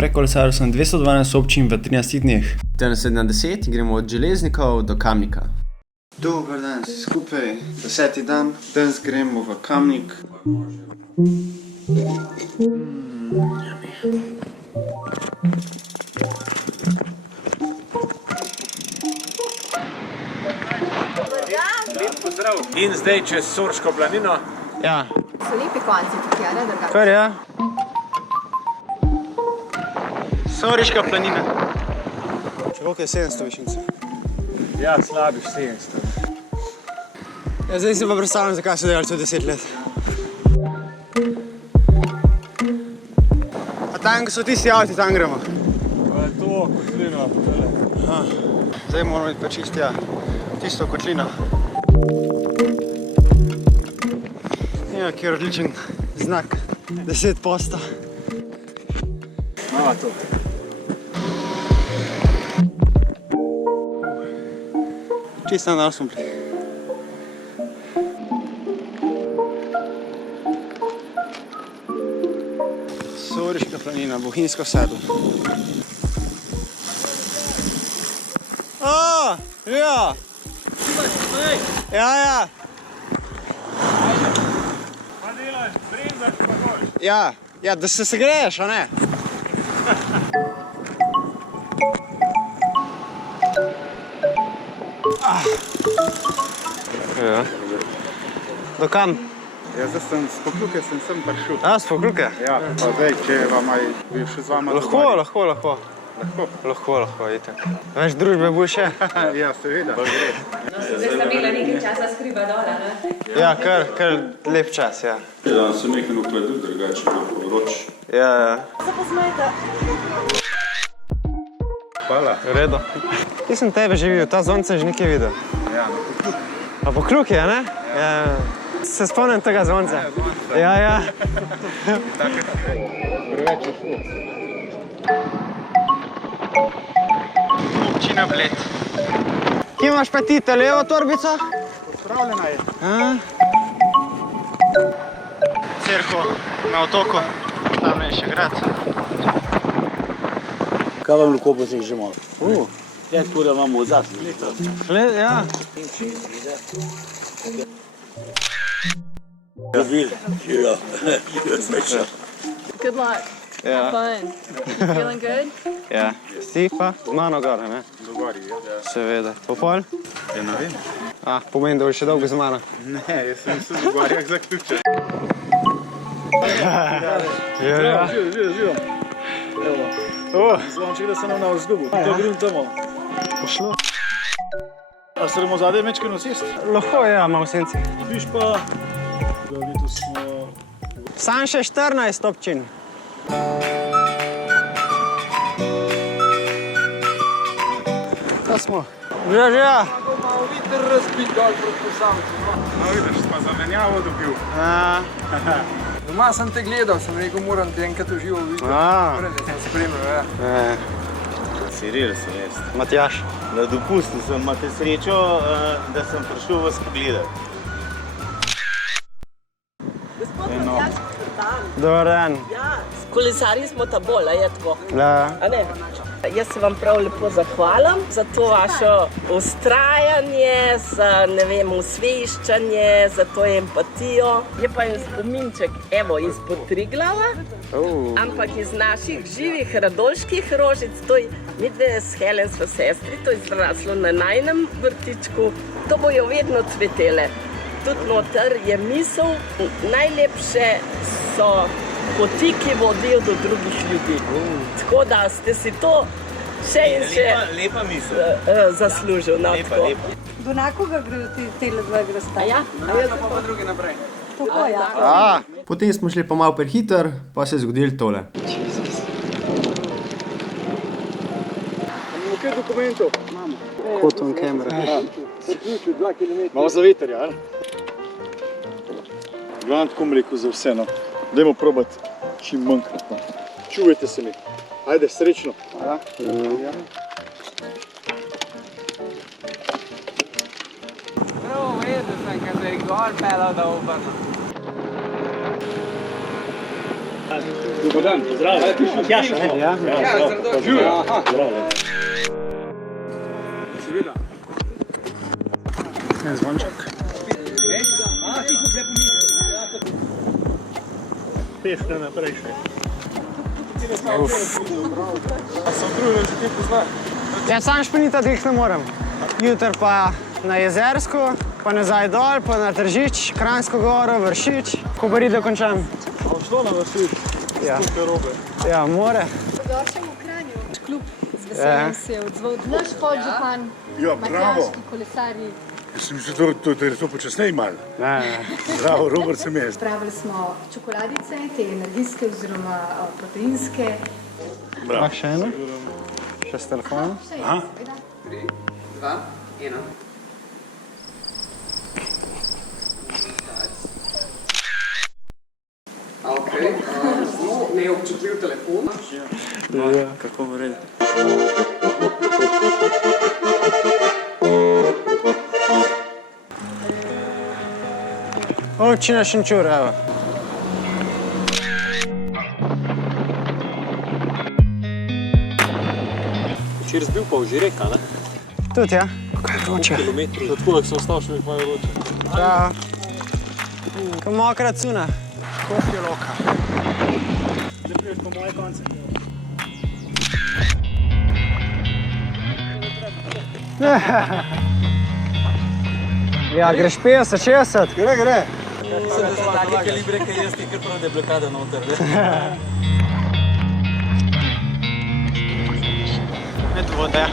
Prekolesaril sem 212 občin v 13 dneh. Danes je na 10 in gremo od Železnikov do Kamnika. Dober dan, vsi skupaj, 10. dan, danes gremo v Kamnik. Lep pozdrav. In zdaj čez Sorško planino. Ja. So lepi konci tukaj, ne, drugače? Kar ja. Soriška planina. Če koliko je 700 višnice? Ja, slabih 700. Ja, zdaj si pa predstavljam, zakaj so delali to 10 let. A tam, ko so tisti avti, tam gremo. To je to kotlino. Zdaj moramo iti pa čist, ja, tisto kotlino. Ja, ki je odličen znak. 10 posta. Mava to. Čisto na smo bili. Soriška planina, Bohinjsko sedlo. O, ja! Ja. Pa delaj, brendaš pa gol. Ja, da se segreješ, a ne? Ja. Do kam? Ja, zdaj sem s Pokljuke sem prišel. A, s Pokljuke? Ja, pa zdaj, če vam bi še z vama Lahko, itak. Več družbe bo še? Ja, seveda. Zdaj sta imela nekaj časa skriba dola, ne? Ja, kar lep čas, ja. Danes sem nekaj ukladil, drugače je bilo vroč. Ja. Se posmejte. Hvala. V redu. Ti sem tebe že videl, ta zvonce že nekaj videl. Ja, na Pokljuke. A Pokljuke, a ne? Ja. Se spomnim tega zvonca. Ja. Preveč je šlo. Občina Bled. Kje imaš pa ti, levo torbico? Odpravljena je. Cerko na otoku, tam je še grad. Kaj vam lahko poseg že malo? Ja, tako da imamo odzasni. Ja. Živijo. Srečno. Good luck. Ja. Have fun. Feeling good? Ja. Si pa z mano gor, ne? Dogori, ja. Seveda. Popol? Ja, ne vem. Pomeni, da boš še dolgo z mano. Ne, jaz sem se v Gorjah zaključil. Ja. Živijo. Evo. Zvonček, da se nam na vzgubu. To grem tamo. Pošlo. A se bomo zadaj mečke nosist? Lahko ja, malo v senci. Viš pa, da tu smo... Sam še 14 občin. To smo. Že. Malo viter razbit dol proti posamcu. No, vidiš, smo zamenjavo dobil. Doma sem te gledal, sem rekel, moram te enkrat v živo videti. Prvi sem spremljal, ja. Ciril sem jaz. Matjaž. Na dopustu sem, imate srečo, da sem prišel vas pogledati. Gospod Matjaž, dan. Dobar dan. Ja, kolesarji smo ta bolj, a je tako? Da. A ne? Jaz se vam prav lepo zahvalim za to vašo ustrajanje, za, ne vem, osveščanje, za to empatijo. Je pa en spominček, evo, izpod Triglava, ampak iz naših živih radolških rožic, to je midve s Helen sva sestri, to je zraslo na najnem vrtičku, to bojo vedno cvetele. Tudi noter je misel, najlepše so poti, ki vodijo do drugih ljudi. Tako da ste si to še in še zaslužil. Lepa. Do nekoga gredo tele dva gresta? Ja. Pa drugi naprej. Tako, ja. Potem smo šli pa malo prehiter, pa se je zgodilo tole. Imamo kaj dokumentov? Koton kamera. Zaključil 2 kilometra. Malo za veter, ja? Glavno tako mi rekel za vse, no. Dajmo probati čim manjkrat, no. Čuvajte se mi. Ajde, srečno. Prav vedel sem, kad je gor pelal da obrno. Dobar dan, pozdravljen. Tjaša, ne? Ja, Živijo. Seveda. En zvonček. Pehne naprej še. Ja, sam šprinita teh ne morem. Jutr pa na Jezersko, pa nazaj dol, pa na Tržič, Kranjsko goro, Vršič. Kobaride končam. A šlo na Vršič? Ja. Skupaj robe. Ja, more. Dobrodošli v Kranju. Klub z veseljem se je odzval. Naš podžupan, Matjaški kolesarji. Jaz sem mislil, da je to počasneje malo. Ne. Bravo, Robert sem jaz. Spravili smo čokoladice, te energijske oziroma proteinske. Lahko še eno? Še s telefonom? Aha. 3, 2, 1. Ok, zelo neobčutljiv telefon. Ja, kako v redu. Občina Šenčur, evo. Včeraj zbil pa v Žireka, ne? Tudi, ja. Kaj je vroče? Kilometru. Tako, da sem ostal še mi malo vroče. Ja. Ko mokra cuna. Koliko je loka? Da priješ po moje konce. Ja, greš 50, 60. Gre. Mislim, da so take kalibre, kaj jaz ti kar prav, da je blokada noter, ne? Med vode.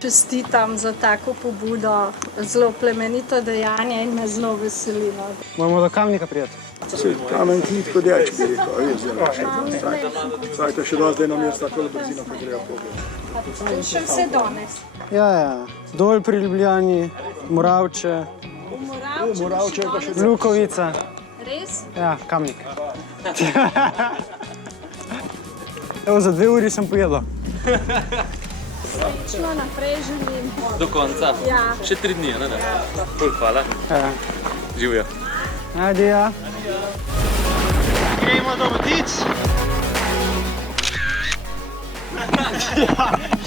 Čestitam za tako pobudo, zelo plemenito dejanje in me zelo veseli. Moramo do Kamnika prijeti. Kamen ni tako dječ, bi rekel, a je zelo še. Saj, to še dosti eno mesto, tako brzino, ko treba pogledati. Še vse danes. Ja. Dol pri Ljubljani, Moravče, Moravče je pa še Lukovica. Res? Ja, Kamnik. Evo, za 2 uri sem pojedel. Srečno naprej želim. Do konca? Ja. Še 3 dni, ne? Hvala. Ja. Živijo. Adijo. Gremo do Vodic.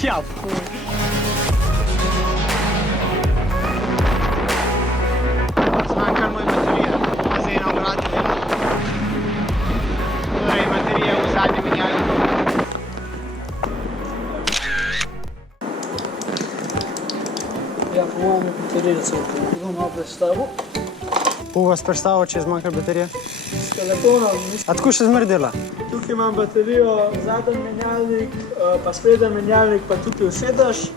Ja, zmanjkalo mu je baterije, z eno vrati dela. Torej, baterija v zadnji menjalniku. Ja, po mojem baterije se bom malo predstavil. Bo vas predstavil, če je zmanjkalo baterije? S telefonom. A tako še zmrdela? Tukaj imam baterijo, zadnji menjalnik, pa sprednji menjalnik, pa tukaj sedež.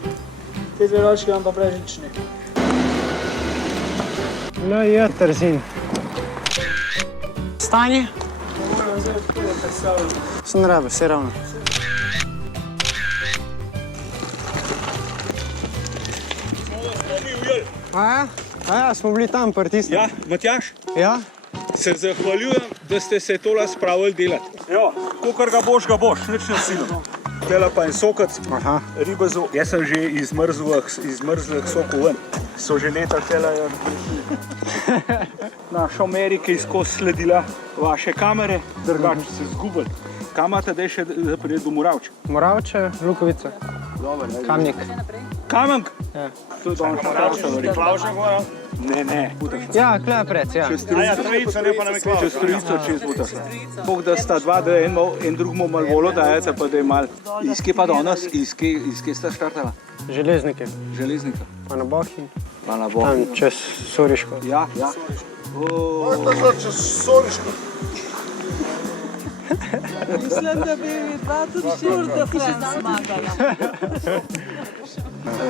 Te 2 ročke imam pa brezžični. No, je Trzin. Stanje? Moram zdaj odpire predstavljati. Sem rabe, vse ravno. Ja, smo bili tam pri tistem. Ja, Matjaž, Ja? se zahvaljujem, da ste se tole spravili delati. Jo, kakor ga boš, nič ne silno. Tela pa en sokac, ribezu. Jaz sem že iz mrzlih sokov ven. So že leta tela naša Amerika izkoz sledila vaše kamere, drugače se zgubili. Kam imate zdaj še priti do Moravče? Moravče, Lukovica. Kamnik. Kamnik? Ja. To je danes Moravče, verjetno. Klavša gora? Ne. Ja, klej pred, ja. Čez Trojico, ne pa nam je Klavša. Čez Trojico, čez Butaša. Bog, da sta dva, da en drugmu malo volo dajete, pa da je malo. Iz kje pa danes? Iz kje sta štartala? Železnike. Železnika. Pa na Bohinj. Pa na Bohinj. Tam čez Soriško. Ja. Kaj pa šlo čez Soriško? Mislim, da bi dva tudi Tour de France zmagala.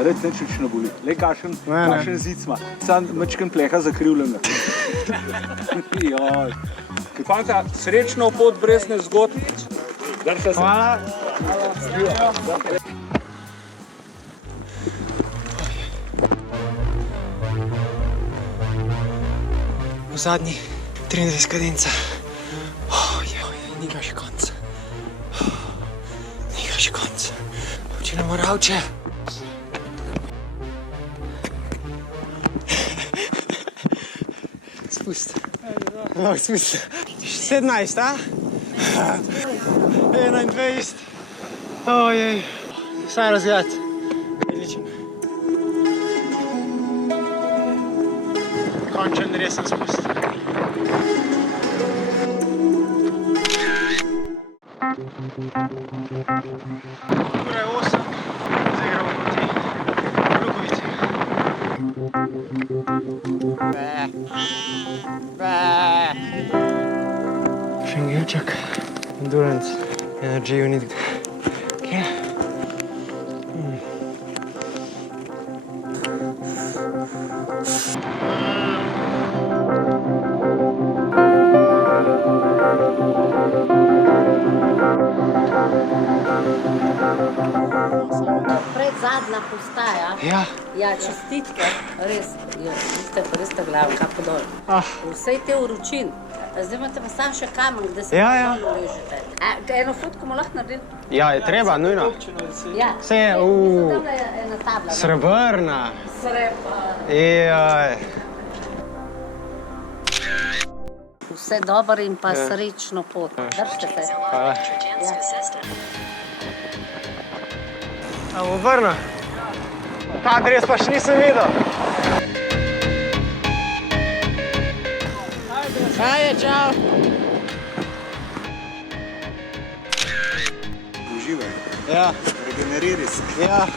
Red nič ne boli. Le kašen zid sma. Sam mečken pleha zakrivljenega. Joj. Fanta, srečno pot brez nezgod. Hvala. V zadnji 23 kadenca. Ni ga še konca. Občina Moravče. Spust. Spust. 17, a? 21. Ojej. Vsaj razgled. Odličen. Končen resen spust. Ura je 8. Zdaj gremo proti Lukovici. Šengelček, endurance, energy unit. Kje? Predzadnja postaja. Ja. Ja, čestitke, res, res ste glavi, kapo dol. Vsej te vročin. Zdaj imate pa sam še kamen, da se ponovno ležite. Eno fotko mu lahko narediti? Ja, je treba, nujno. Ja. Vse je, Tam je ena tabla. Srebrna. Jaj. Vse dobro in pa srečno pot. Držite se. Hvala. A bo vrna? Ta dres pa še nisem videl. Ajde, čau. Uživaj. Ja. Regeneriraj se. Ja.